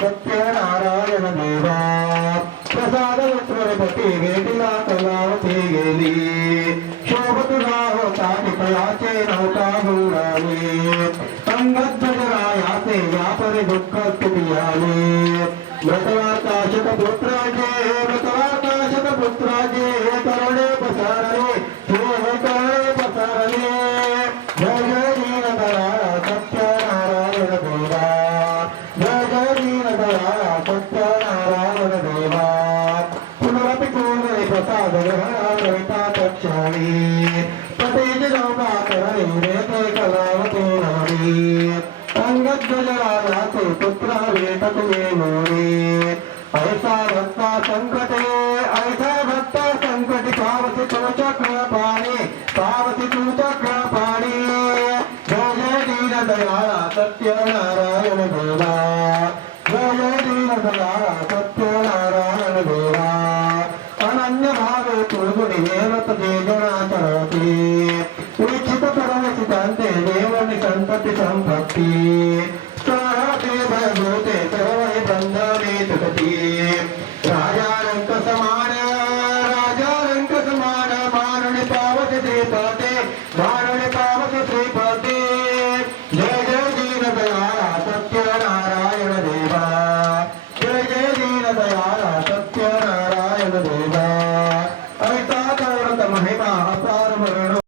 सत्यनारायण देवा प्रसाद उत्तरपती वेटीला कलावती गेली शोभतुला होता कृपयाचे नौका बुडाली अंगध्वजरायाचे व्यापरी दुःख स्तुती आली मृतवार्ताशत पुत्राजे करणे पसारले करणे पसारले जय जय दीनदया सत्यनारायण देवा जय जय दीनदया सत्यनारायण देवा पुनरपि पूर्णे प्रसाद ग्रहणा तक्षाणी पतेज नौकाकरणे रेते कलावती नारी अंगध्वजराजाचे पुत्रा वेटतुये मोरे ऐसा भक्ता संकटे पावसी तू चक्र पाणी जय जय दीनदयाळ सत्यनारायण देवा जय जय दीनदयाळ सत्यनारायण देवा अनन्य भावे तुळगुणी देवत जे जनाचरती उचित परमसिद्धांते देवनि संतति संपत्ती सहते भयभूते